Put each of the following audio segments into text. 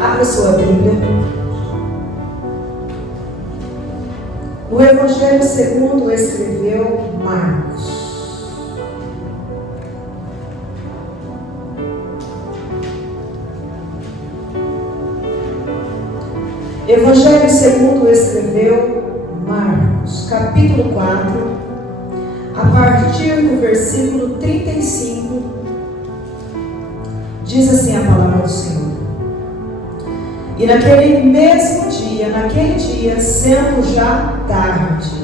Abra sua Bíblia. No Evangelho segundo escreveu Marcos. Evangelho segundo escreveu Marcos, capítulo 4, a partir do versículo 35, diz assim a palavra do Senhor. E naquele dia, sendo já tarde,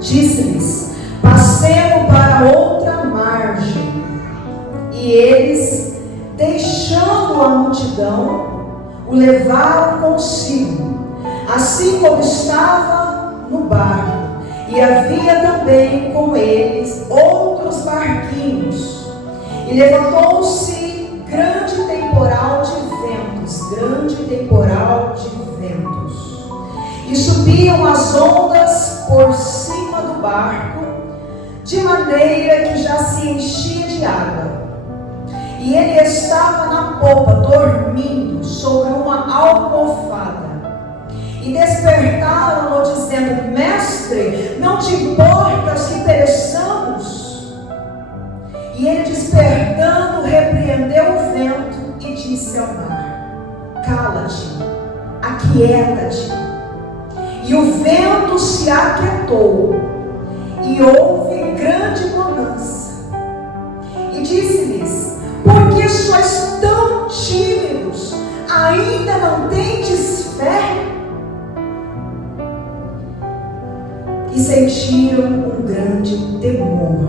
disse-lhes: passemos para outra margem. E eles, deixando a multidão, o levaram consigo, assim como estava no barco. E havia também com eles outros barquinhos. E levantou-se grande temporal de ventos, e subiam as ondas por cima do barco, de maneira que já se enchia de água. E ele estava na popa, dormindo sobre uma almofada. E despertaram-no, dizendo: Mestre, não te importas que pereçamos? E ele, despertando, repreendeu o vento e disse ao mar: cala-te, aquieta-te. E o vento se aquietou, e houve grande bonança. E disse-lhes: por que sois tão tímidos? Ainda não tendes fé? E sentiram um grande temor.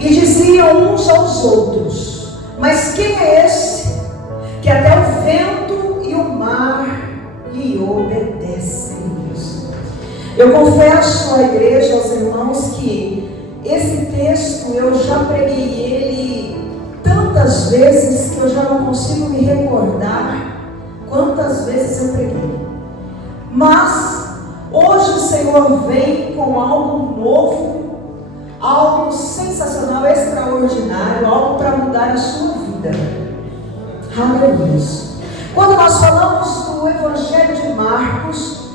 E diziam uns aos outros: mas quem é esse, que até o vento e o mar lhe obedecem? Eu confesso à igreja, aos irmãos, que esse texto eu já preguei ele tantas vezes que eu já não consigo me recordar quantas vezes eu preguei. Mas hoje o Senhor vem com algo novo, algo sensacional, extraordinário, algo para mudar a sua vida. Aleluia. Quando nós falamos do Evangelho de Marcos,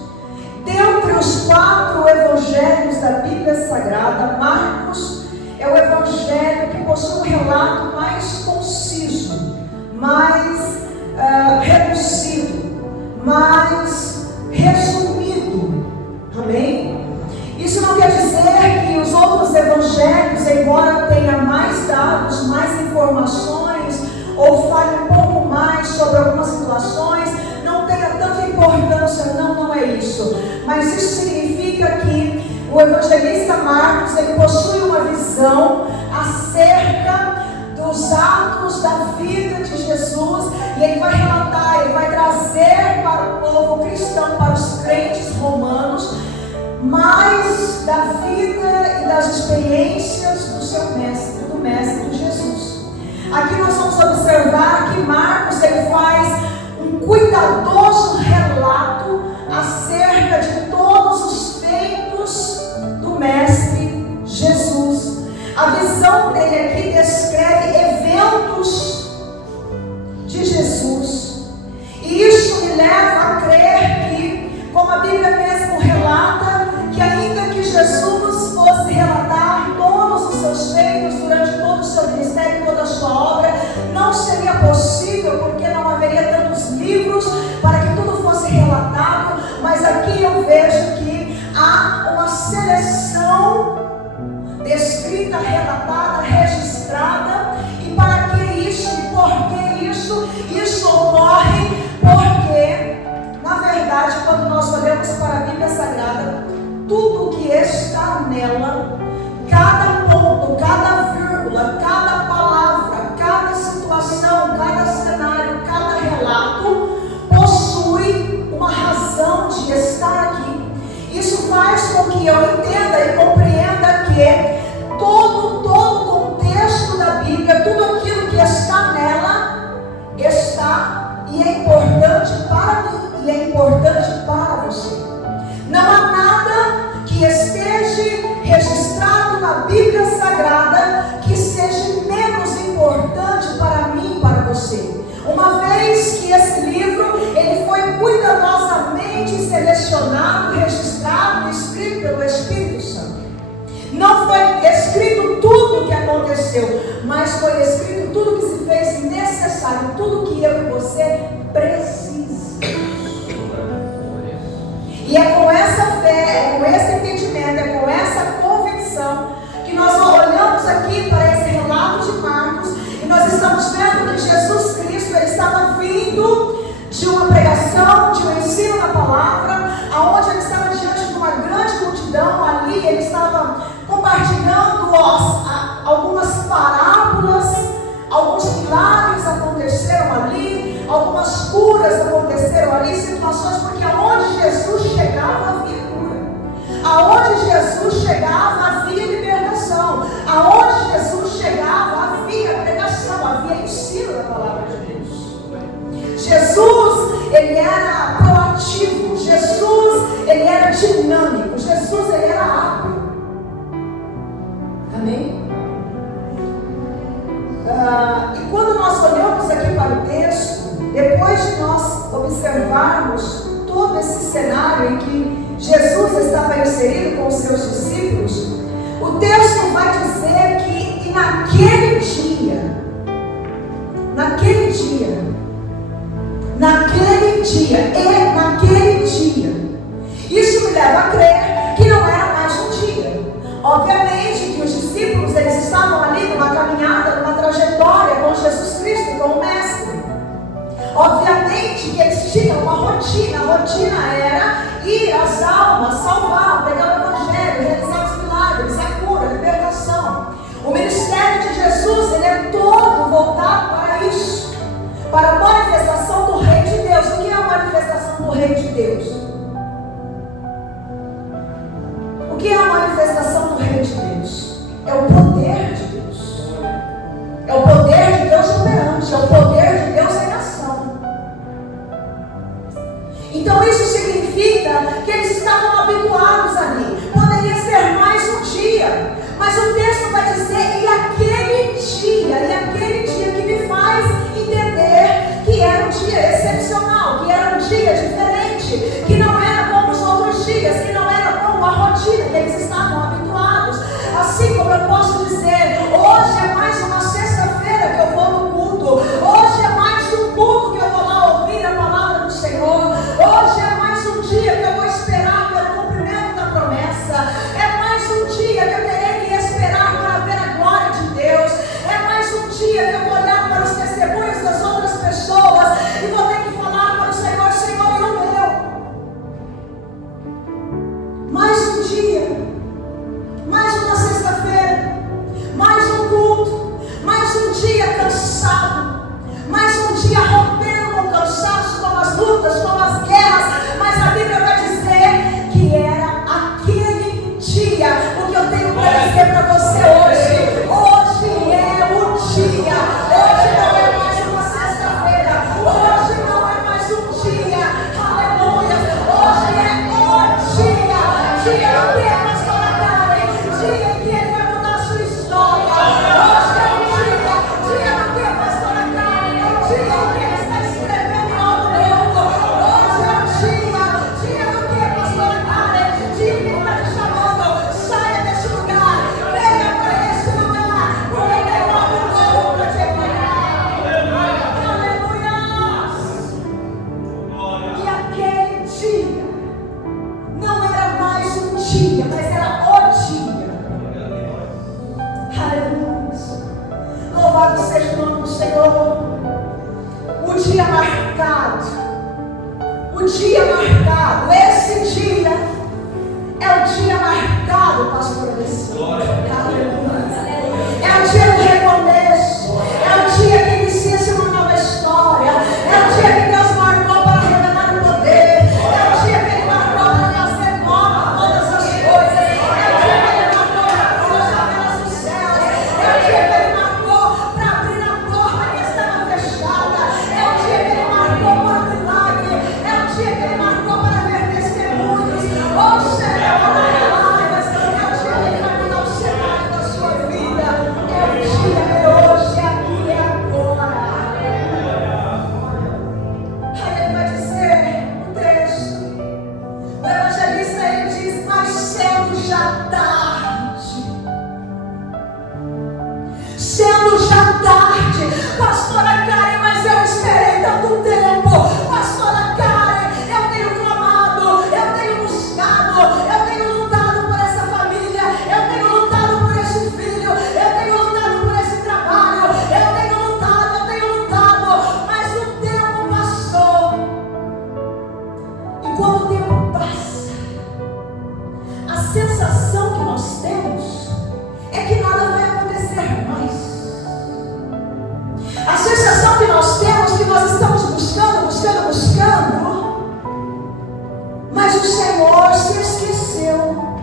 dentre os 4 evangelhos da Bíblia Sagrada, Marcos é o evangelho que possui um relato mais conciso, mais reduzido, mais resumido. Amém? Isso não quer dizer que os outros evangelhos, embora tenham mais dados, mais informações, ou fale um pouco mais sobre algumas situações, não tenha tanta importância. Não é isso. Mas isso significa que o evangelista Marcos, ele possui uma visão acerca dos atos da vida de Jesus, e ele vai relatar, ele vai trazer para o povo cristão, para os crentes romanos, mais da vida e das experiências do seu mestre, do mestre Jesus. Aqui nós vamos observar que Marcos, ele faz um cuidadoso relato acerca de todos os feitos do mestre Jesus. A visão dele aqui descreve eventos de Jesus, e isso me leva a crer que, como a Bíblia mesmo relata, que ainda que Jesus fosse relatar todos os seus feitos durante todo o seu ministério, toda a sua obra, não seria possível, porque não haveria tantos livros para que tudo fosse relatado. Mas aqui eu vejo que há uma seleção descrita, relatada, registrada. E para que isso? E por que isso? Isso ocorre porque, na verdade, quando nós olhamos para a Bíblia Sagrada, tudo que está nela, cada ponto, cada vírgula, cada palavra, cada situação, cada cenário, cada relato, possui uma razão de estar aqui. Isso faz com que eu entenda e compreenda que todo o contexto da Bíblia, tudo aquilo que está nela, está e é importante para mim e é importante para você. Não há nada que esteja registrado na Bíblia Sagrada que seja menos importante para mim e para você. Uma vez que esse livro ele foi cuidadosamente selecionado, registrado e escrito pelo Espírito Santo. Não foi escrito tudo o que aconteceu, mas foi escrito tudo que se fez necessário, tudo que eu e você precisamos. E é com essa fé, é com esse entendimento, é com essa convicção que nós olhamos aqui para esse relato de Marcos e nós estamos vendo que Jesus Cristo ele estava vindo de uma pregação, de um ensino na palavra, aonde ele estava diante de uma grande multidão. Ali ele estava compartilhando algumas parábolas, alguns milagres aconteceram ali, algumas curas aconteceram ali, situações, porque aonde Jesus chegava havia cura, aonde Jesus chegava havia libertação, aonde Jesus chegava havia pregação, havia ensino da palavra de Deus. Jesus, ele era proativo, Jesus, ele era dinâmico, Jesus, ele era hábil. Amém? E quando nós olhamos aqui para o texto, depois de nós observarmos todo esse cenário em que Jesus estava inserido com os seus discípulos, o texto vai dizer que naquele dia, isso me leva a crer que não era mais um dia. Obviamente que os discípulos eles estavam ali numa caminhada, numa trajetória com Jesus Cristo, com o Mestre. Obviamente que eles tinham uma rotina. A rotina era ir às almas, salvar, pregar o Evangelho, realizar os milagres, a cura, a libertação. O ministério de Jesus ele é todo voltado para isso, para a manifestação do Rei de Deus. O que é a manifestação do Rei de Deus? O que é a manifestação do Rei de Deus? É o poder de Deus. É o poder de Deus operante. É o poder de Deus em ação. Então isso significa que eles estavam habituados ali. Poderia ser mais um dia. Mas o texto vai dizer, e aquele dia que me faz entender que era um dia excepcional, que era um dia diferente, que não era como os outros dias, que não era como a rotina que eles estavam habituados. Assim como eu posso dizer, hoje é mais uma sexta-feira que eu vou no culto, hoje é mais um culto que eu vou lá ouvir a palavra do Senhor, hoje é mais um dia que eu vou esperar pelo cumprimento da promessa, é mais um dia que eu terei que esperar para ver a glória de Deus, é mais um dia que eu vou olhar para os testemunhos das outras pessoas e vou ter que falar para o Senhor, Senhor, e o meu. Mais um dia, mais uma sexta-feira, mais um culto, mais um dia cansado, mais um dia rompendo com o cansaço, com as lutas, com as guerras, mas a Bíblia vai dizer que era aquele dia. O que eu tenho para dizer para você hoje, hoje é o dia, hoje não é mais uma sexta-feira, hoje não é mais um dia, aleluia, hoje é o dia do que, pastora Karen, dia em que ele vai mudar a sua história, hoje é o dia do que, pastora Karen, dia em que ele está escrevendo algo novo, hoje é o dia do que, pastora Karen, dia em que ele está te chamando, saia desse lugar, venha para esse lugar, porque tem algo novo para te pregar, aleluia. E aquele dia não era mais um dia, mas era o dia. Aleluia. Louvado seja o nome do Senhor. O dia marcado. O dia marcado. Esse dia é o dia marcado, pastor Alessandro. Aleluia. É o dia do recomeço. É o dia que inicia uma nova história. É o dia que Deus marcou para revelar o poder. É o dia que Ele marcou para fazer nova todas as coisas. É o dia que Ele marcou para abrir as janelas dos céus. É o dia que Ele marcou para abrir a porta que estava fechada. É o dia que Ele marcou para o milagre. É o dia que Ele marcou para ver testemunhos. já tarde. Sendo já tarde, pastora Karen, mas eu esperei tanto tempo. Pastora Karen, eu tenho clamado, eu tenho buscado, eu tenho lutado por essa família, eu tenho lutado por esse filho, eu tenho lutado por esse trabalho, eu tenho lutado, mas o tempo passou. E quando o tempo passa, a sensação que nós temos é que nada vai acontecer mais. A sensação que nós temos é que nós estamos buscando, mas o Senhor se esqueceu.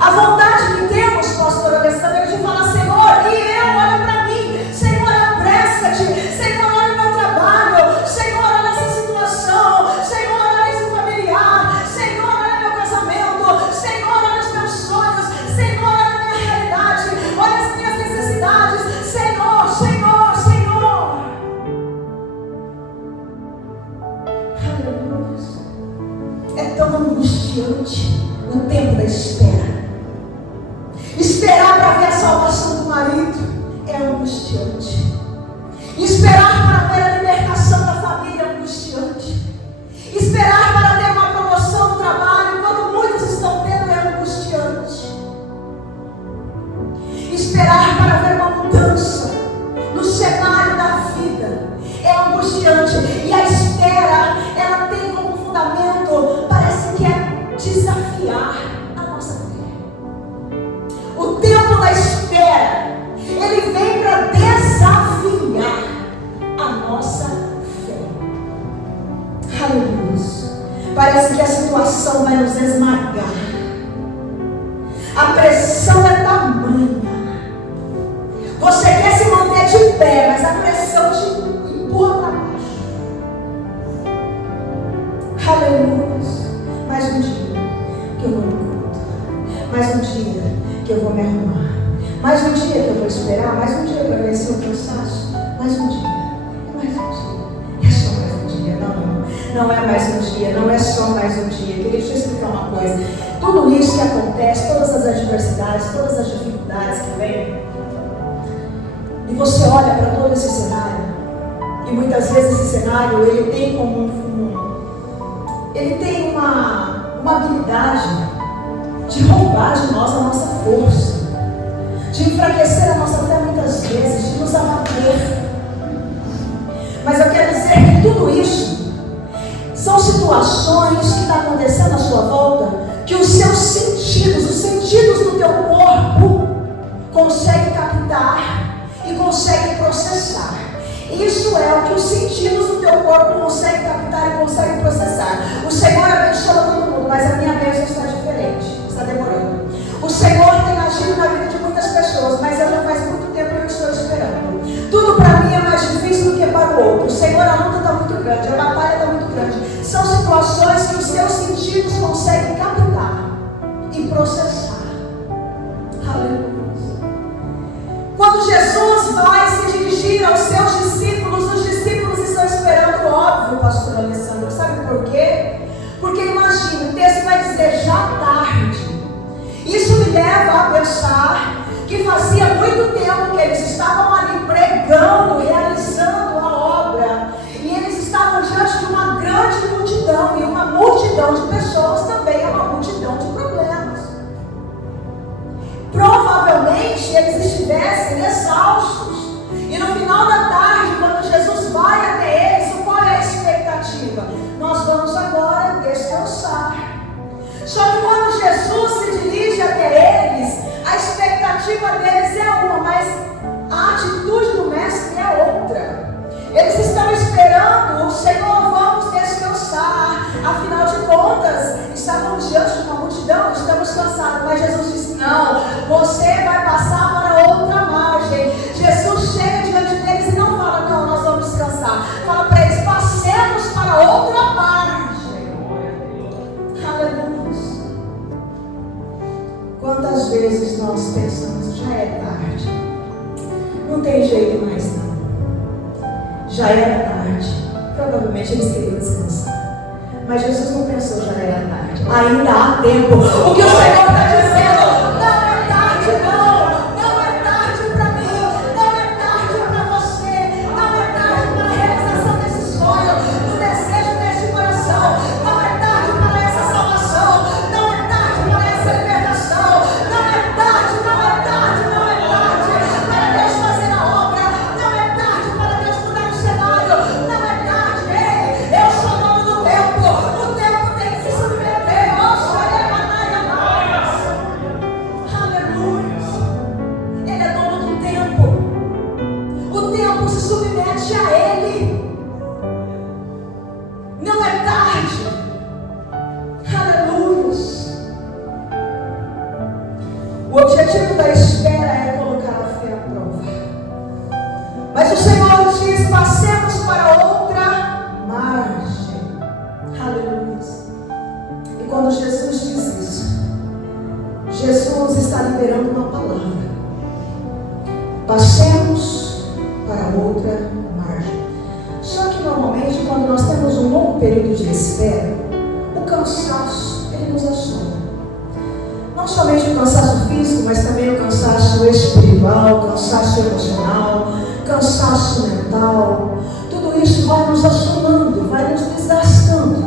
A vontade que temos, pastor Alessandro, é de falar: Senhor, e eu, olha para mim, Senhor, apressa-te, Senhor, olha o meu trabalho, Senhor, olha essa situação, Senhor, olha esse familiar, Senhor, olha meu casamento, Senhor, olha os meus sonhos, Senhor, olha a minha realidade, olha as minhas necessidades, Senhor, Senhor, Senhor. Aleluia. É tão angustiante o tempo da espera. Esperar para ver a salvação do marido é angustiante. Esperar para ver a libertação da família é angustiante. Esperar para ter uma promoção no trabalho, quando muitos estão tendo, é angustiante. Esperar para ver uma mudança no cenário da vida é angustiante. E a espera, ela tem como fundamento, parece que é desafiar a nossa fé. O tempo da espera, ele vem para desafiar a nossa fé. Aleluia. Parece que a situação vai nos esmagar. A pressão é tamanha. Você quer se manter de pé, mas a pressão te empurra para baixo. Aleluia. Mais um dia que eu vou no culto. Mais um dia que eu vou me arrumar. Mais um dia que eu vou esperar. Mais um dia para vencer o cansaço. Mais um dia. Mais um dia. É só mais um dia. Não é mais um dia. Não é só mais um dia. Queria te explicar uma coisa. Tudo isso que acontece, todas as adversidades, todas as dificuldades que vêm, e você olha para todo esse cenário, e muitas vezes esse cenário, ele tem ele tem uma habilidade de roubar de nós a nossa força, de enfraquecer a nossa fé muitas vezes, de nos abater. Mas eu quero dizer que tudo isso são situações que estão acontecendo à sua volta, que os seus sentidos, os sentidos do teu corpo conseguem captar e conseguem processar. Isso é o que os sentidos do teu corpo conseguem captar e conseguem processar. O Senhor abençoa todo mundo, mas a minha bênção está diferente, está demorando. O Senhor tem agido na vida de muitas pessoas, mas eu já faz muito tempo que eu estou esperando. Tudo para mim é mais difícil do que para o outro. Senhor, a luta está muito grande, a batalha está muito grande. São situações que os teus sentidos conseguem captar e processar. Aleluia. Quando Jesus vai se dirigir aos seus discípulos, os discípulos estão esperando, óbvio, pastor Alessandro. Sabe por quê? Porque imagina, o texto vai dizer já tarde. Isso me leva a pensar que fazia muito tempo que eles estavam ali pregando, realizando a obra, e eles estavam diante de uma grande multidão, e uma multidão de pessoas também é uma multidão de problemas. Provavelmente eles estivessem exaustos, e no final da tarde, quando Jesus vai até eles, qual é a expectativa? Nós vamos agora descansar. Só que quando Jesus se dirige até eles, a expectativa deles é uma, mas a atitude do mestre é outra. Eles estão esperando: o Senhor, vamos descansar. Afinal de contas, estávamos diante de uma multidão, estamos cansados. Mas Jesus disse: não, você vai passar para outra margem. Jesus chega diante deles e não fala: não, nós vamos descansar. Fala para eles: passemos para outra margem. Aleluia. Quantas vezes nós pensamos: já é tarde, não tem jeito mais não, já era tarde. Provavelmente eles queriam descansar, Mas Jesus não pensou, já era tarde. Ainda há tempo. O que o Senhor está dizendo, não é tarde, não. Não é tarde para mim. Não é tarde para você. Não é tarde para a realização desse sonho, do desejo deste coração. Não é tarde para essa salvação. Não é tarde para essa libertação. Não é tarde, não é tarde, não é tarde para Deus fazer a obra. Não é tarde para Deus mudar o cenário. Não é tarde. Ei, eu sou dono do tempo. O tempo tem que se submeter. Aleluia. Ele é dono do tempo. O tempo se submete a Ele. Não é tarde. Aleluia. O objetivo da espera é colocar a fé à prova. Mas o Senhor diz: passemos para outra margem. Aleluia. E quando Jesus diz isso, Jesus está liberando uma palavra. Passemos para outra margem. Só que normalmente, quando nós temos um longo período de espera, o cansaço, ele nos assola. Não somente o cansaço físico, mas também o cansaço espiritual, cansaço emocional, cansaço mental. Tudo isso vai nos assolando, vai nos desgastando.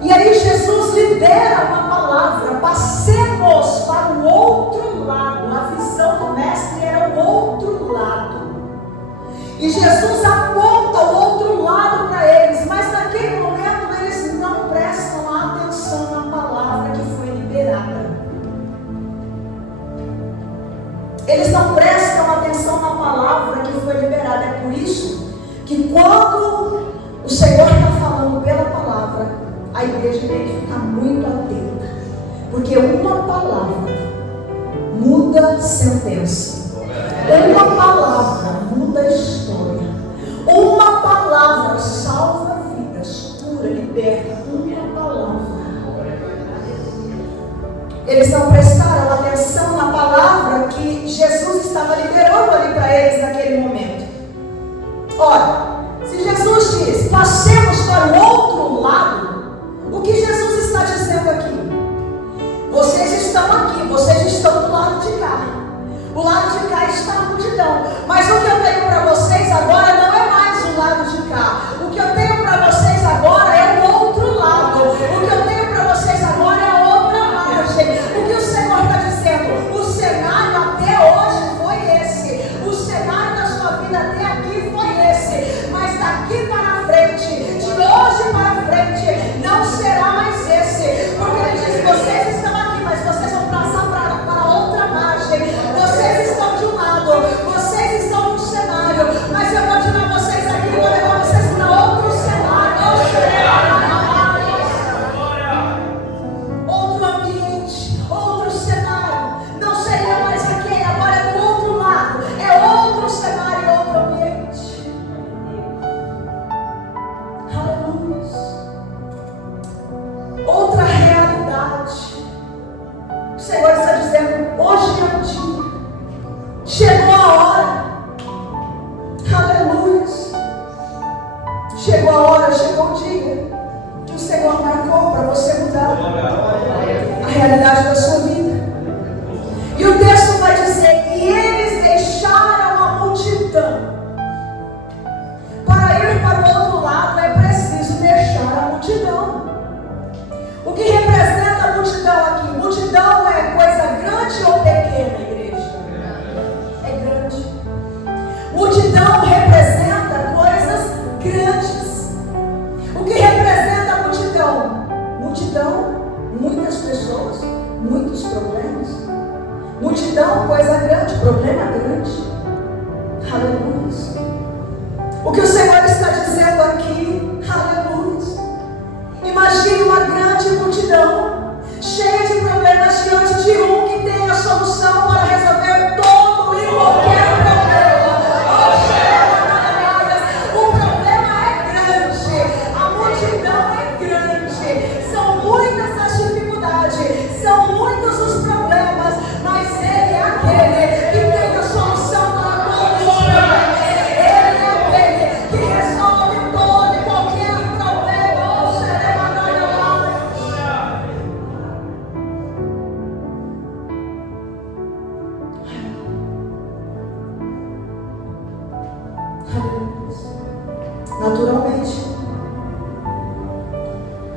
E aí Jesus libera uma palavra: passemos para o outro lado. A visão do mestre era o outro lado. E Jesus aponta o outro lado para eles, mas naquele momento eles não prestam atenção na palavra que foi liberada. Eles não prestam atenção na palavra que foi liberada. É por isso que quando o Senhor está falando pela palavra, a igreja tem que ficar muito atenta, porque uma palavra muda sentença. Uma palavra muda história. Uma palavra salva vidas, cura, liberta. Uma palavra. Eles não prestaram atenção na palavra que Jesus estava liberando ali para eles naquele momento. Ora, se Jesus diz: passemos para o outro lado, o que Jesus está dizendo aqui? Vocês estão aqui, vocês estão do lado de cá. O lado de cá está a multidão. Mas o que eu tenho para vocês agora não é mais o lado de cá. O que eu tenho para vocês agora é o outro lado. O que eu tenho para vocês agora é a outra margem. O que o Senhor está dizendo? O cenário até hoje foi esse. O cenário da sua vida até aqui foi esse. Mas daqui para frente, de hoje para frente, não será mais esse. Porque ele diz: vocês estão aqui, mas vocês vão passar para outra margem. Vocês estão de um lado, vocês estão num cenário, mas eu vou tirar vocês aqui e vou levar vocês para outro cenário. Outro ambiente, outro cenário. Não seria mais aquele, agora é do outro lado. É outro cenário, outro ambiente. Aleluia. Outra realidade. O Senhor está dizendo: hoje é o dia. Chegou a hora. Aleluia. Chegou a hora, chegou o dia que o Senhor marcou para você mudar a realidade da sua vida. E o texto vai dizer: e eles deixaram a multidão. Para ir para o outro lado é preciso deixar a multidão. O que representa a multidão aqui? Multidão é coisa grande ou pequena, igreja? É grande. Multidão representa coisas grandes. O que representa a multidão? Multidão, muitas pessoas, muitos problemas. Multidão, coisa grande, problema grande. Aleluia. O que o Senhor está dizendo aqui, aleluia. Imagine uma grande multidão, cheia de problemas, diante de um que tem a solução para resolver todo e qualquer problema. O problema é grande, a multidão é grande, são muitas as dificuldades, são muitos os problemas, mas Ele é aquele que tem a solução para todos os problemas. Ele é aquele que resolve todo e qualquer problema.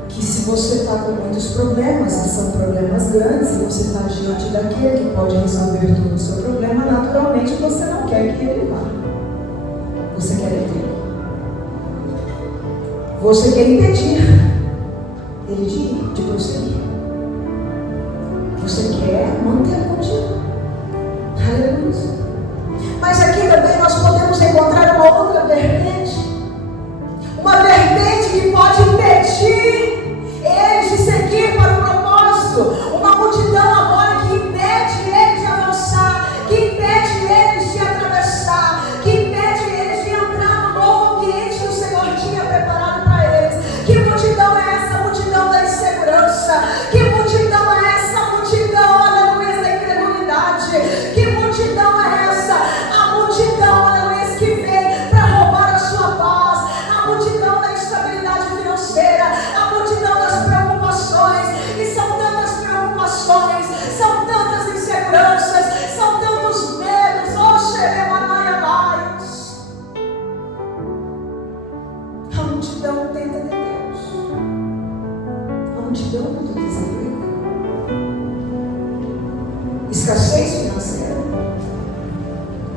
que se você está com muitos problemas, que são problemas grandes, e você está diante daquele que pode resolver todo o seu problema, naturalmente você não quer que ele vá. Você quer ele. Você quer impedir ele de ir, de prosseguir. Você quer manter contigo. Aleluia. Mas aqui também nós podemos encontrar uma outra vertente. Uma vertente que pode impedir eles de seguir para o propósito. Uma multidão agora que impede eles de avançar, que impede eles de atravessar, que impede eles de entrar no novo ambiente que o Senhor tinha preparado para eles. Que multidão é essa? Multidão da insegurança. Que multidão é essa? Multidão, aleluia, da incredulidade. Que multidão é essa? A multidão, aleluia, que vem para roubar a sua paz. A multidão da instabilidade financeira. A multidão das preocupações. E são tantas preocupações, são tantas inseguranças, são tantos medos. Oh, xeremanaialaios. A multidão tenta Deus. A multidão do desemprego, escassez financeira,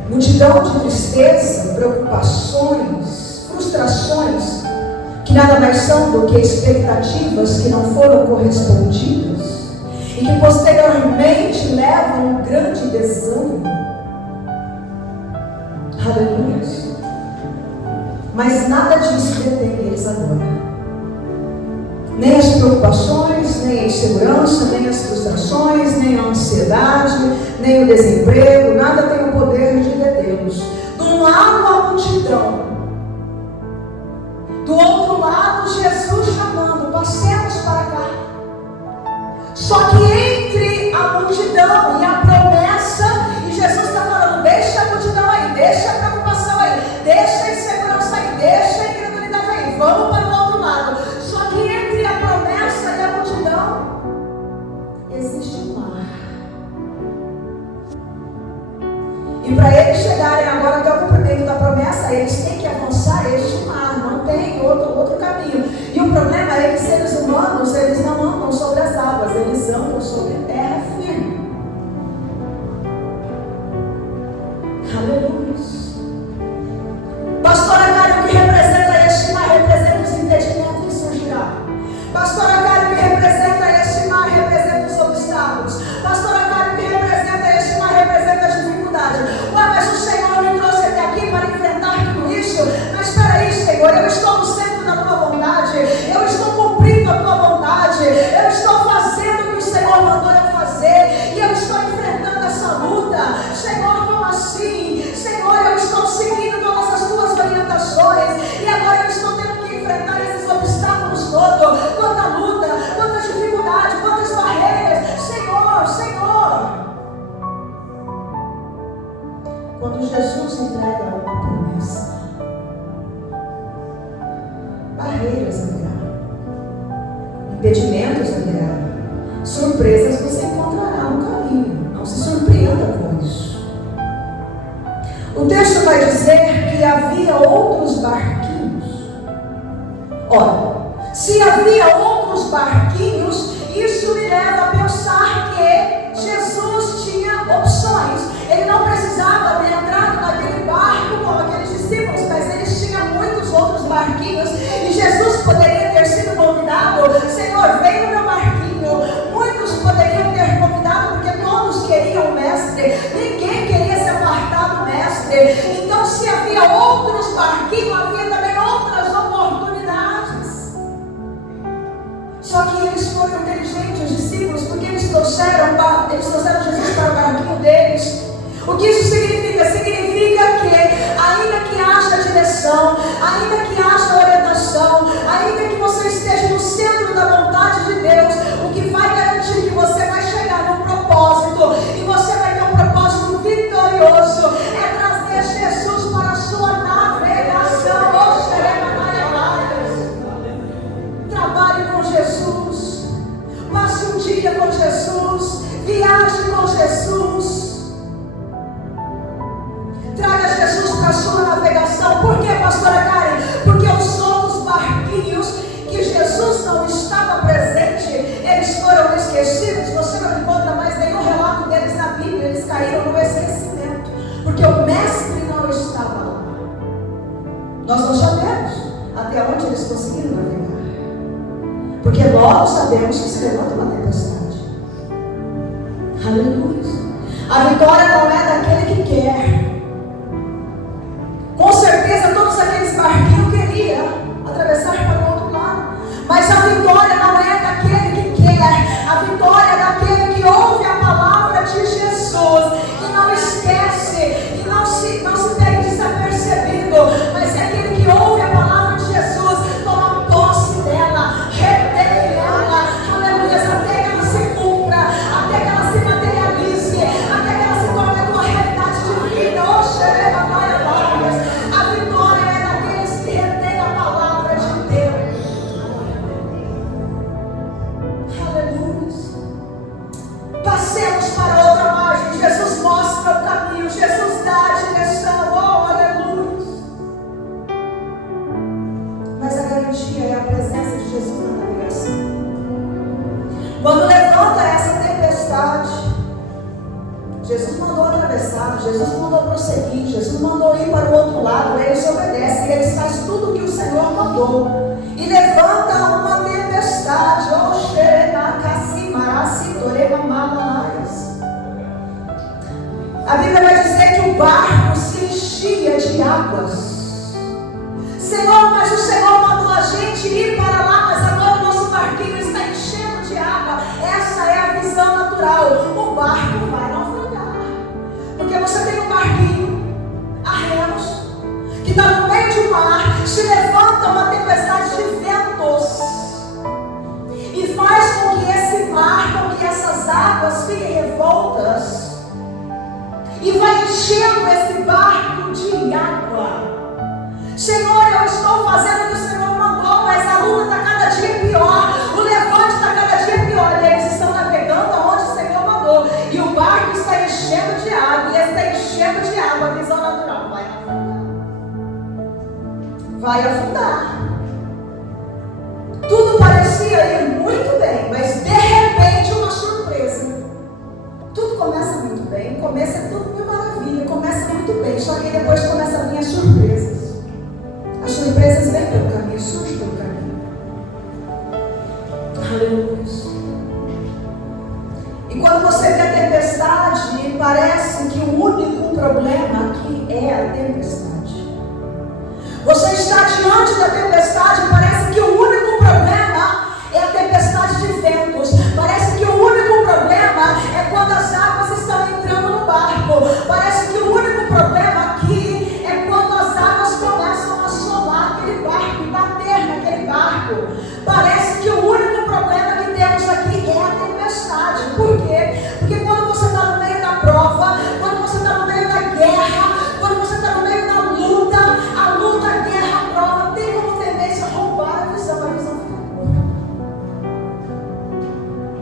multidão de tristeza, preocupações, frustrações, que nada mais são do que expectativas que não foram correspondidas e que posteriormente levam um grande desânimo. Aleluia. Mas nada disso detém eles agora. Nem as preocupações, nem a insegurança, nem as frustrações, nem a ansiedade, nem o desemprego, nada tem o poder de detê-los. De um lado a multidão, do outro lado Jesus chamando, passemos para cá. Só que entre a multidão e a promessa, e Jesus está falando, deixa a multidão aí, deixa a preocupação aí, deixa a insegurança aí, deixa a incredulidade aí, vamos para o outro lado. Só que entre a promessa e a multidão existe um mar. E para eles chegarem agora até o cumprimento da promessa, eles têm que avançar este mar, não tem outro caminho. E o problema é que seres humanos, eles não andam sobre as águas, eles andam sobre terra firme. Aleluia. Pastora Karen, o que representa este mar? Representa os impedimentos que surgirá. Pastora Karen, o que representa este mar? Representa os obstáculos. Pastora Karen, o que representa este mar? Representa a dificuldade. Ué, mas o Senhor me trouxe até aqui para enfrentar tudo isso. Mas espera aí, Senhor, eu estou no centro da tua vontade, eu estou cumprindo a tua vontade, eu estou fazendo o que o Senhor mandou eu fazer, e eu estou enfrentando essa luta. Senhor, como assim? Senhor, eu estou seguindo todas as tuas orientações, e agora eu estou tendo que enfrentar esses obstáculos todos. Quanta luta, quanta dificuldade, quantas barreiras. Senhor, Senhor. Quando Jesus entrega uma promessa, barreiras haverá, impedimentos haverá, surpresas você encontrará no caminho. Não se surpreenda com isso. O texto vai dizer que havia outros barquinhos. Ora, se havia outros barquinhos, isso me leva a pensar que Jesus tinha opções. Ele não precisava ter entrado naquele barco como aqueles discípulos, mas eles tinham muitos outros barquinhos, e Jesus poderia ter sido convidado. Senhor, vem no meu barquinho. Muitos poderiam ter convidado, porque todos queriam o mestre, ninguém queria se apartar do mestre. Então, se havia outros barquinhos, havia também outras oportunidades. Só que eles foram inteligentes, os discípulos, porque eles trouxeram Jesus para o barquinho deles. O que isso significa? Significa que, ainda que haja direção, ainda que haja orientação, ainda que você esteja no centro da vontade de Deus, o que vai garantir que você vai chegar num propósito, e você vai ter um propósito vitorioso, é trazer Jesus para a sua navegação. Trabalhe com Jesus, passe um dia com Jesus, viaje com Jesus. Traga Jesus para a sua navegação. Por que, pastora Karen? Porque os outros barquinhos que Jesus não estava Nós não sabemos até onde eles conseguiram navegar. Porque logo sabemos que se levanta uma tempestade. Aleluia. A vitória não é daquele que quer. Com certeza todos aqueles barquinhos queriam atravessar para o outro lado. Mas a vitória não é daquele que quer. A vitória é daquele que ouve a palavra de Jesus e não esquece, e não se tem desapercebido. Mas é aquele que ouve a palavra de Jesus, toma posse dela, retém ela, aleluia, até que ela se cumpra, até que ela se materialize, até que ela se torne a tua realidade de vida. Oh, xereba, vai, a vitória é daqueles que retém a palavra de Deus. Aleluia. Passemos para outra margem. Jesus mostra o caminho, Jesus dá a direção. Oh, aleluia. Mas a garantia é a presença de Jesus na navegação. Quando levanta essa tempestade, Jesus mandou atravessar, Jesus mandou prosseguir, Jesus mandou ir para o outro lado. Eles obedecem, eles fazem tudo o que o Senhor mandou. E levanta uma tempestade. Oh, a Bíblia vai dizer que o barco se enchia de águas. Senhor, mas o Senhor mandou a gente ir para lá, mas agora o nosso barquinho está enchendo de água. Essa é a visão natural. O barco vai naufragar. Porque você tem um barquinho a remos, que está no meio de um mar, se levanta uma tempestade de ventos e faz com que esse mar, com que essas águas fiquem revoltas, e vai enchendo esse barco de água. Senhor, eu estou fazendo o que o Senhor mandou, mas a luta está cada dia pior, o levante está cada dia pior, e eles estão navegando aonde o Senhor mandou, e o barco está enchendo de água, e está enchendo de água. A visão natural vai afundar. Vai afundar. Tudo parecia ir muito bem, mas de repente uma surpresa. Tudo começa muito bem, começa tudo mil maravilha, começa muito bem, só que depois começa a vir as surpresas. As surpresas vêm pelo caminho, surgem pelo caminho. Aleluia. E quando você vê a tempestade, parece que o único problema aqui é a tempestade. Você está diante da tempestade, parece que o único problema é a tempestade de ventos. Parece que o único problema é quando as águas estão entrando no barco. Parece que o único problema aqui é quando as águas começam a assolar aquele barco e bater naquele barco. Parece que o único problema que temos aqui é a tempestade. Por quê? Porque quando você está no meio da prova, quando você está no meio da guerra, quando você está no meio da luta, a guerra, a prova tem como tendência a roubar a visão fica curta.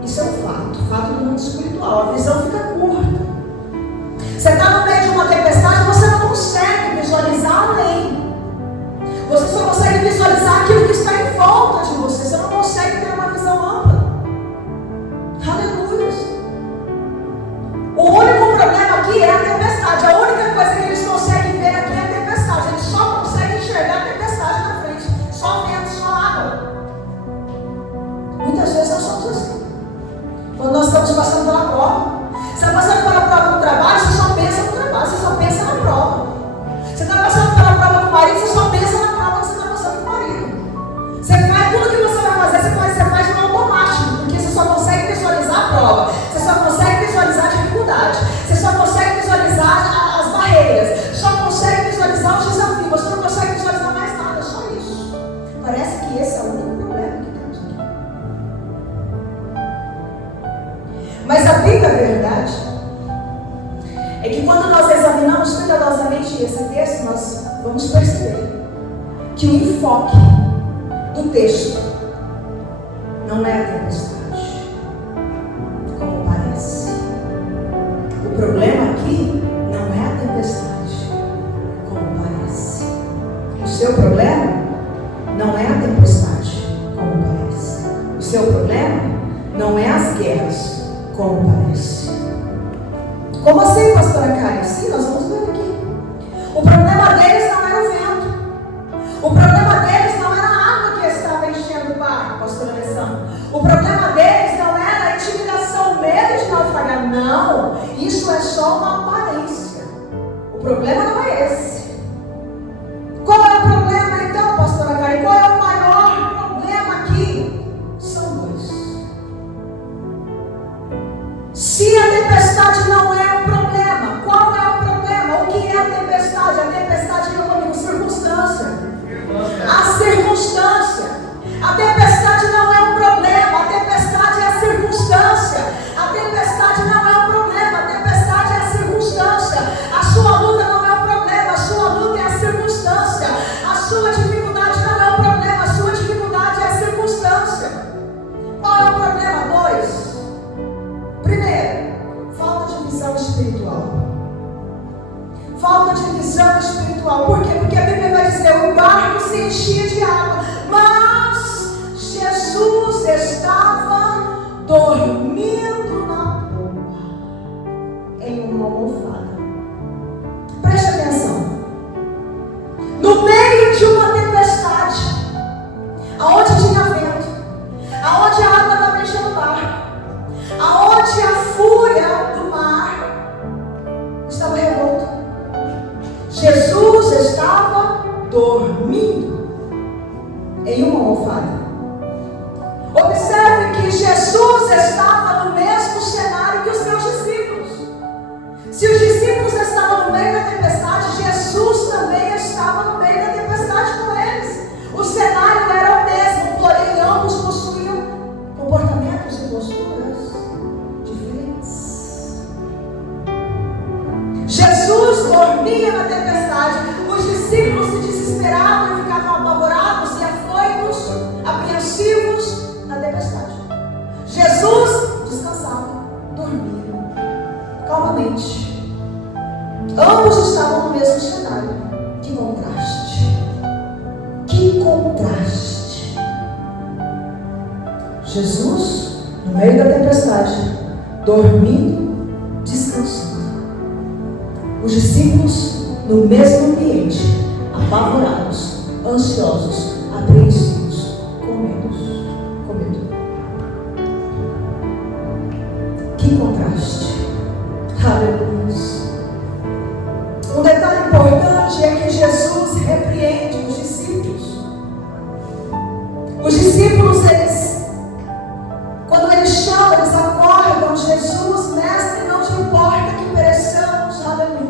Isso é um fato do mundo espiritual. A visão fica curta. Você está no meio de uma tempestade, você não consegue visualizar além. Você só consegue visualizar aquilo que está em volta de você. Você não consegue ter uma visão ampla. Aleluia. O único problema aqui é a tempestade. A única coisa que eles conseguem ver aqui é a tempestade. Eles só conseguem enxergar a tempestade na frente. Só vento, só água. Muitas vezes nós somos assim. Quando nós estamos passando pela prova, você está passando pela prova no trabalho, você só pensa no trabalho, você só pensa na prova. Você está passando pela prova com o marido, você só pensa na prova que você está passando com o marido. Você faz tudo que você vai fazer, você faz no automático, porque você só consegue visualizar a prova, você só consegue visualizar a dificuldade, você só consegue visualizar as barreiras, só consegue visualizar os desafios, você não consegue visualizar mais nada, só isso. Parece que esse é o único problema que temos aqui. Mas a Bíblia, a verdade, é que quando nós examinamos cuidadosamente esse texto, nós vamos perceber que o enfoque do texto não é a tempestade, como parece. O problema aqui não é a tempestade, como parece. O seu problema não é a tempestade, como parece. O seu problema não é as guerras, como parece. Como assim, pastora Karen? Sim, nós vamos ver aqui. O problema deles não era o vento. O problema deles não era a intimidação, o medo de naufragar. Não, isso é só uma aparência. O problema não é esse. Qual é o problema então, pastora Karen? Qual é o maior problema aqui? São dois. Se a tempestade não é um problema, qual é o problema? O que é a tempestade? A tempestade é uma circunstância. A circunstância. A tempestade não é um problema, a tempestade é a circunstância. A tempestade não é um problema, a tempestade é a circunstância. A sua luta não é um problema, a sua luta é a circunstância. A sua dificuldade não é um problema, a sua dificuldade é a circunstância. Qual é o problema? 2. Primeiro, falta de visão espiritual. Falta de visão espiritual. Por quê? Porque a Bíblia vai dizer: o barco se enchia de água, mas Jesus estava dormindo na popa, em uma almofada. Preste atenção. No meio de uma tempestade, aonde tinha vento, aonde a água estava enchendo o barco, aonde a fúria do mar estava revolta, Jesus estava dormindo em uma almofada. Observe que Jesus estava no mesmo cenário que os seus discípulos. Se os discípulos estavam no meio da tempestade, Jesus também estava no meio da tempestade com eles. O cenário era o mesmo, porém ambos possuíam comportamentos e posturas diferentes. Jesus dormia na tempestade, os discípulos se desesperavam e ficavam apavorados e afoitos, apreensivos na tempestade. Jesus descansava, dormia calmamente. Ambos estavam no mesmo cenário. Que contraste! Que contraste! Jesus no meio da tempestade, dormindo, descansando. Os discípulos no mesmo ambiente, apavorados, ansiosos, apreensivos, com medo. Que contraste! Aleluia! Um detalhe importante é que Jesus repreende os discípulos. Os discípulos, quando eles chamam, eles acordam Jesus: mestre, não te importa que pereçamos. Aleluia!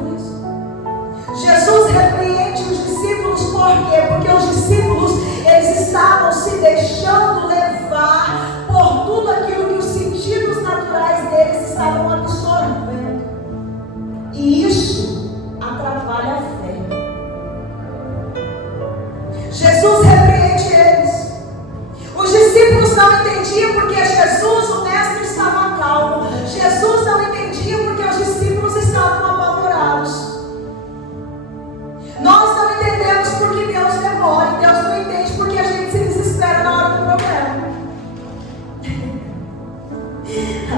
Jesus repreende os discípulos, por quê? Porque os discípulos, eles estavam se deixando levar por tudo aquilo que os sentidos naturais deles estavam absorvendo. E isso atrapalha a fé. Jesus repreende eles. Os discípulos não entendiam porque Jesus, o mestre, estava calmo. Jesus não entendia porque os discípulos estavam apavorados. Nós não entendemos porque Deus demora, e Deus não entende porque a gente se desespera na hora do problema.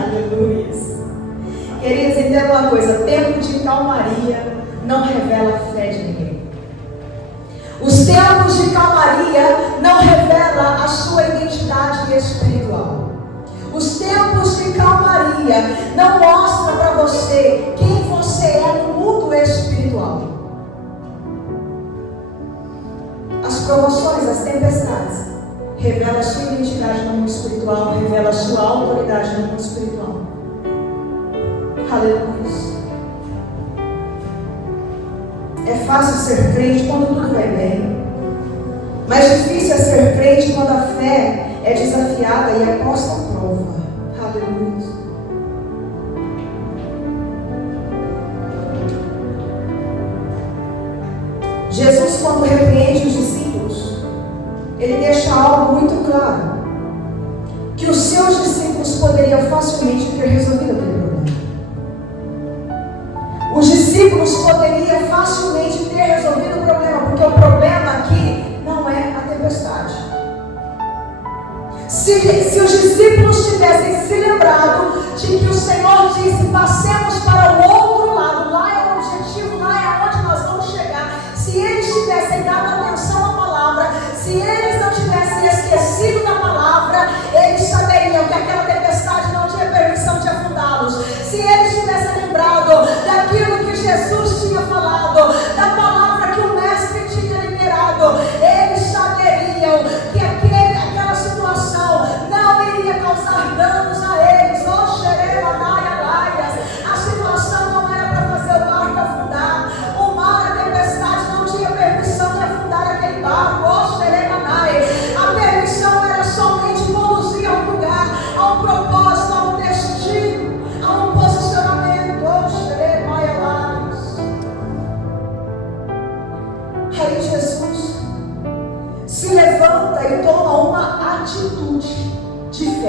Aleluia. Queridos, entenda uma coisa: tempo de calmaria não revela a fé de ninguém. Os tempos de calmaria não revelam a sua identidade espiritual. Os tempos de calmaria não mostram para você quem você é no mundo espiritual. As provações, as tempestades revelam a sua identidade no mundo espiritual, revelam a sua autoridade no mundo espiritual. Aleluia. É fácil ser crente quando tudo vai bem. Mais difícil é ser crente quando a fé é desafiada e é posta à prova. Aleluia. Jesus, quando repreende os discípulos, ele deixa algo muito claro: que os seus discípulos poderiam facilmente ter resolvido aquele problema. Os discípulos poderiam facilmente ter resolvido o problema, porque o problema aqui não é a tempestade. Se os discípulos tivessem se lembrado de que o Senhor disse: passemos para o outro lado, lá é o objetivo, lá é onde nós vamos chegar. Se eles tivessem dado atenção à palavra, se eles não tivessem esquecido da palavra, eles saberiam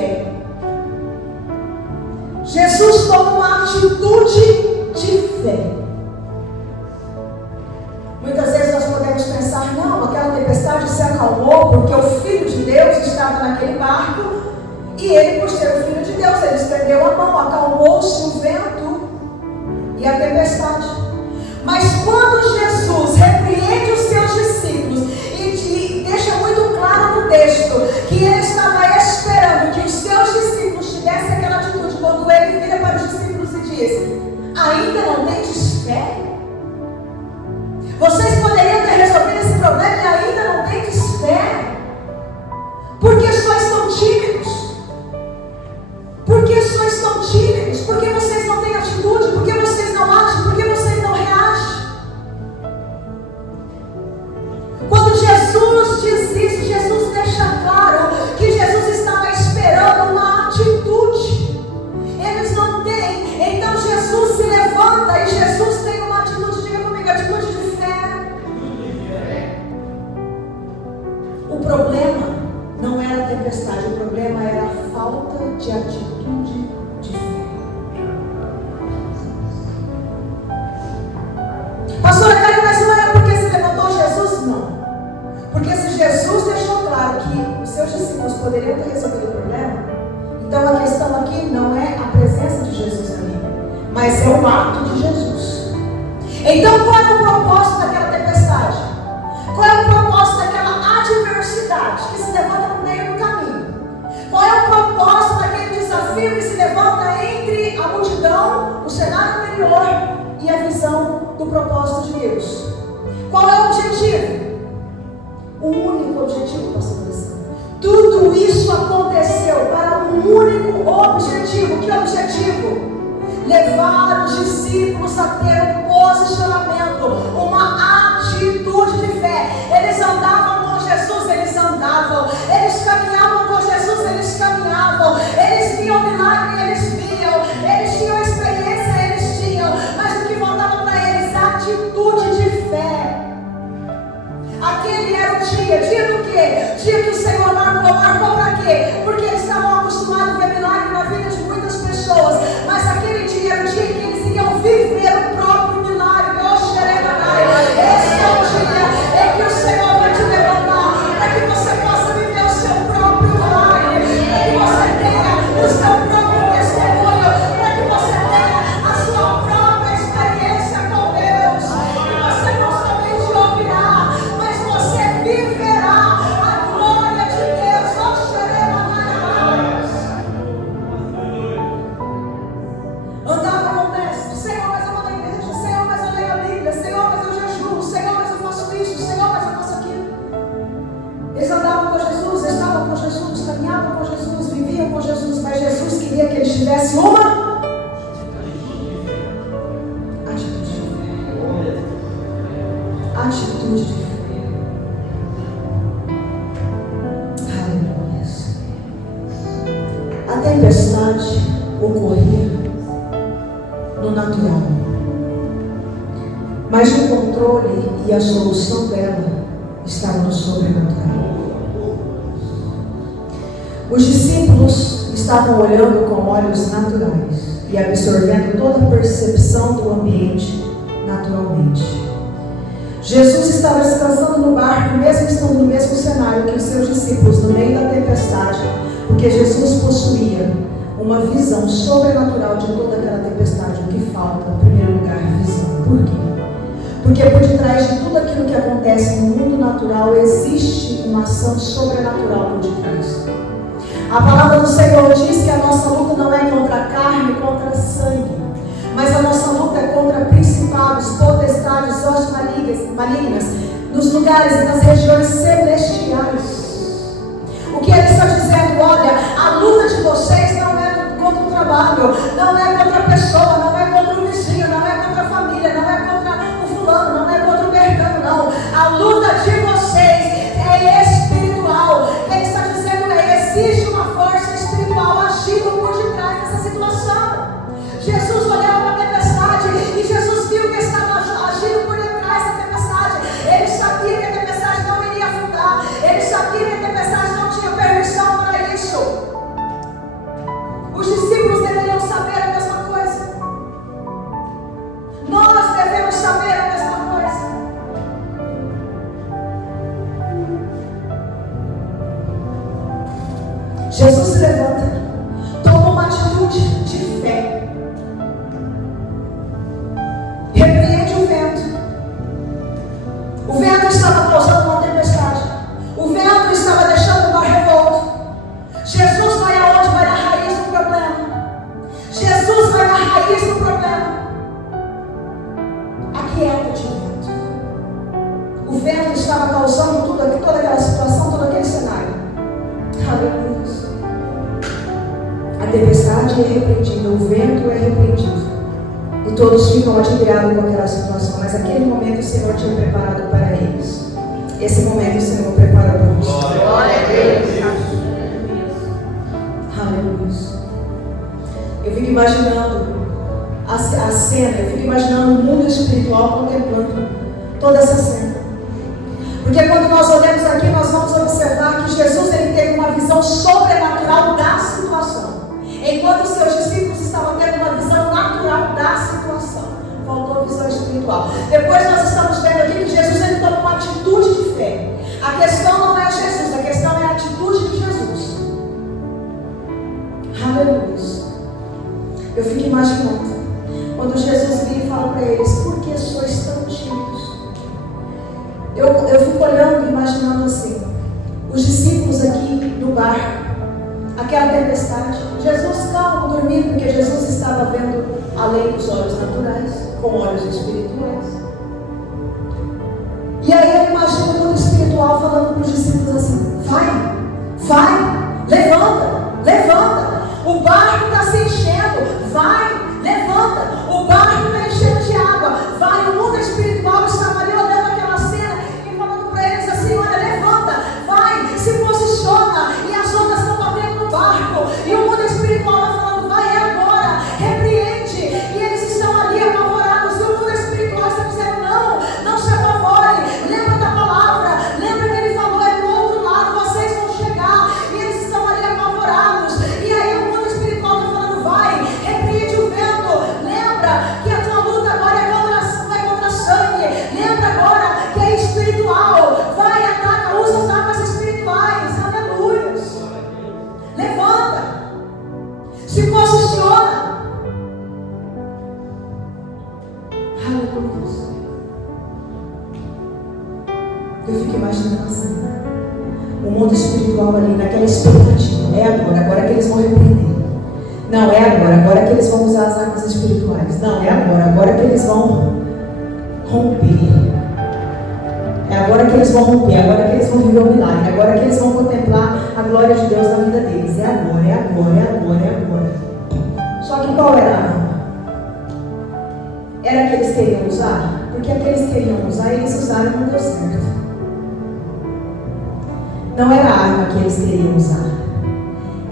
fé. Jesus toma uma atitude de fé. Muitas vezes nós podemos pensar, não, aquela tempestade se acalmou porque o Filho de Deus estava naquele barco e ele, por ser o Filho de Deus, ele estendeu a mão, acalmou-se o vento e a tempestade. Mas quando Jesus repreende os seus discípulos e deixa muito claro no texto que ele estava esperando que os seus discípulos tivessem aquela atitude, quando ele vira para os discípulos e diz: ainda não tendes fé? Vocês poderiam ter resolvido esse problema e ainda não tendes fé? Por que sois tão tímidos? Por que sois tão tímidos? Por que vocês não têm atitude? Por que vocês não agem? Por que vocês não reagem? Quando Jesus diz isso, Jesus deixa claro que Jesus estava esperando uma atitude. Eles não têm. Então Jesus se levanta e Jesus tem uma atitude, diga comigo, atitude de fé. O problema não era a tempestade, o problema era a falta de atitude de fé. Pastora Karen, mas não era porque se levantou Jesus? Não. Porque se Jesus deixou claro que os seus discípulos poderiam ter resolvido o problema, então a questão aqui não é a presença de Jesus ali, mas é o ato de Jesus. Então qual é o propósito daquela tempestade? Qual é o propósito daquela adversidade que se levanta no meio do caminho? Qual é o propósito daquele desafio que se levanta entre a multidão, o cenário anterior e a visão do propósito de Deus? Qual é o objetivo? O único objetivo, pastor Alessandro. Tudo isso aconteceu para um único objetivo. Que objetivo? Levar os discípulos a ter um posicionamento, uma atitude de fé. Eles andavam com Jesus, eles andavam. Eles caminhavam com Jesus, eles caminhavam. Eles viam milagre, eles viam. Eles tinham experiência, eles tinham. Mas o que faltava para eles? Atitude de fé. Aquele era o dia do quê? Dia que o Senhor marcou para quê? Porque eles estavam acostumados a ver milagre na vida de muitas pessoas, mas aquele dia era o dia que eles iriam viver o próprio milagre. Esse é o dia em que o Senhor vai te levantar, para que você possa viver o seu próprio milagre, para que você tenha o seu próprio testemunho, para que você tenha a sua própria experiência com Deus, e você não somente ouvirá, mas você viverá a glória de Deus. Andava com o mestre: Senhor, mas eu vou na igreja, Senhor, mas eu leio a Bíblia, Senhor, mas eu jejuo, Senhor, mas eu faço isso, Senhor, mas eu faço aquilo. Eles andavam com Jesus, estavam com Jesus, caminhavam com Jesus, viviam com Jesus, mas Jesus queria que eles tivessem uma atitude de fé. Atitude de fé. Aleluia. A tempestade ocorria no natural, mas o controle e a solução dela estava no sobrenatural. Os discípulos estavam olhando com olhos naturais e absorvendo toda a percepção do ambiente naturalmente. Jesus estava descansando no barco, mesmo estando no mesmo cenário que os seus discípulos, no meio da tempestade, porque Jesus possuía uma visão sobrenatural de toda aquela tempestade. O que falta, em primeiro lugar, visão. Por quê? Porque por detrás de tudo aquilo que acontece no mundo natural existe uma ação sobrenatural por detrás. A palavra do Senhor diz que a nossa luta não é contra a carne, contra sangue, mas a nossa luta é contra principados, potestades, hostes malignas, nos lugares e nas regiões celestiais. O que ele está dizendo? Olha, a luta de vocês não é contra o trabalho, não é contra a pessoa, não é contra o vizinho, não é contra a família, não é contra o fulano, não é contra o bergano, não. A luta de vocês é espiritual. Ele está dizendo existe uma força espiritual agindo por detrás dessa situação. Jesus olhava para a tempestade e Jesus viu que estava agindo por detrás da tempestade. Ele sabia que a tempestade não iria tempestade é repreendida, o vento é repreendido. E todos ficam admirados com aquela situação. Mas naquele momento o Senhor tinha preparado para eles. Esse momento o Senhor preparou para nós. Glória a Deus. Aleluia. Eu fico imaginando a cena, eu fico imaginando o mundo espiritual contemplando toda essa cena. Porque quando nós olhamos aqui, nós vamos observar que Jesus ele teve uma visão sobrenatural da situação. Enquanto os seus discípulos estavam tendo uma visão natural da situação, faltou visão espiritual. Depois nós estamos vendo aqui que Jesus ele toma uma atitude de fé. A questão não é Jesus, a questão é a atitude de Jesus. Aleluia. Eu fico imaginando quando Jesus vira e fala para eles: por que sois tão tímidos? Eu fico olhando e imaginando assim, os discípulos aqui no barco, aquela tempestade, Jesus calmo, dormindo, porque Jesus estava vendo além dos olhos naturais, com olhos espirituais. E aí eu imagino o mundo espiritual falando para os discípulos assim: vai, levanta, o barco está se enchendo, vai, levanta, o barco está enchendo de água, vai. O mundo espiritual estava ali olhando aquela cena e falando para eles assim: olha, levanta, vai, se posiciona, e as ondas estão batendo no barco, e o mundo espiritual está falando: vai, é agora, repreende, e eles estão ali apavorados, e o mundo espiritual está dizendo: não se apavore, lembra da palavra, lembra que ele falou, é do outro lado, vocês vão chegar, e eles estão ali apavorados, e aí o mundo espiritual está falando: vai, repreende o vento, lembra que a tua luta agora não é contra sangue, lembra agora que é espiritual, vai, ataca, usa as armas espirituais, aleluia, levanta, se posiciona, aleluia. Eu fico imaginando assim, o mundo espiritual ali, naquela expectativa: é agora que eles vão repreender. Não, é agora que eles vão usar as armas espirituais. Não, é agora que eles vão romper. É agora que eles vão romper, agora que eles vão viver o milagre, agora que eles vão contemplar a glória de Deus na vida deles. É agora. Só que qual era a arma? Era a que eles queriam usar? Porque a que eles queriam usar, eles usaram e não deu certo. Não era a arma que eles queriam usar,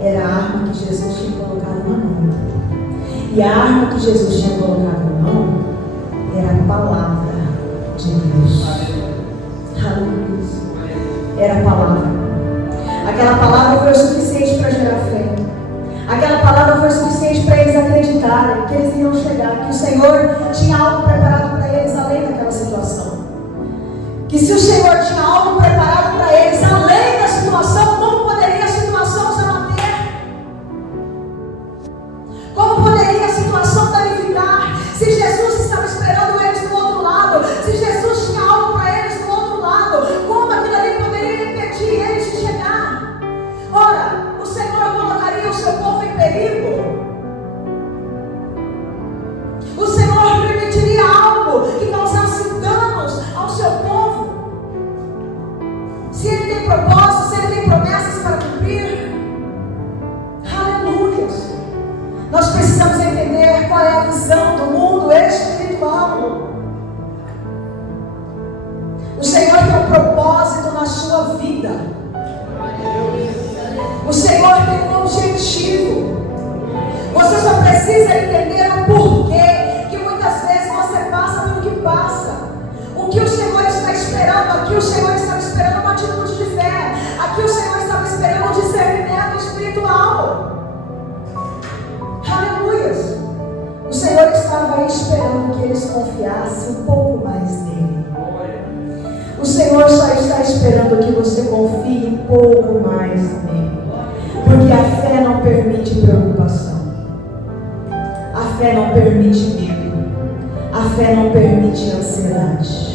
era a arma que Jesus tinha colocado na mão. E a arma que Jesus tinha colocado na mão era a palavra de Deus. Aleluia. Era a palavra. Aquela palavra foi o suficiente para gerar fé. Aquela palavra foi o suficiente para eles acreditarem que eles iam chegar, que o Senhor tinha algo preparado para eles além daquela situação. Que se o Senhor tinha algo preparado para eles além da situação, como poderia a situação se manter? Como poderia a situação danificar? Se Jesus estava esperando eles do outro lado, se Jesus tinha algo para eles do outro lado, como aquilo ali poderia impedir eles de chegar? Ora, o Senhor colocaria o seu povo em perigo? O Senhor permitiria algo que causasse danos ao seu povo? Se Ele tem propósitos, se Ele tem promessas para cumprir? Aleluia! Nós precisamos entender qual é a visão do mundo espiritual. O Senhor tem um propósito na sua vida. O Senhor tem um objetivo. Você só precisa entender o porquê que muitas vezes você passa pelo que passa. O que o Senhor está esperando aqui, o Senhor estava esperando uma atitude de fé. Aqui o Senhor estava esperando um discernimento espiritual. Aleluia! O Senhor estava aí esperando que eles confiassem um pouco mais nele. O Senhor só está esperando que você confie um pouco mais nele. Porque a fé não permite preocupação. A fé não permite medo. A fé não permite ansiedade.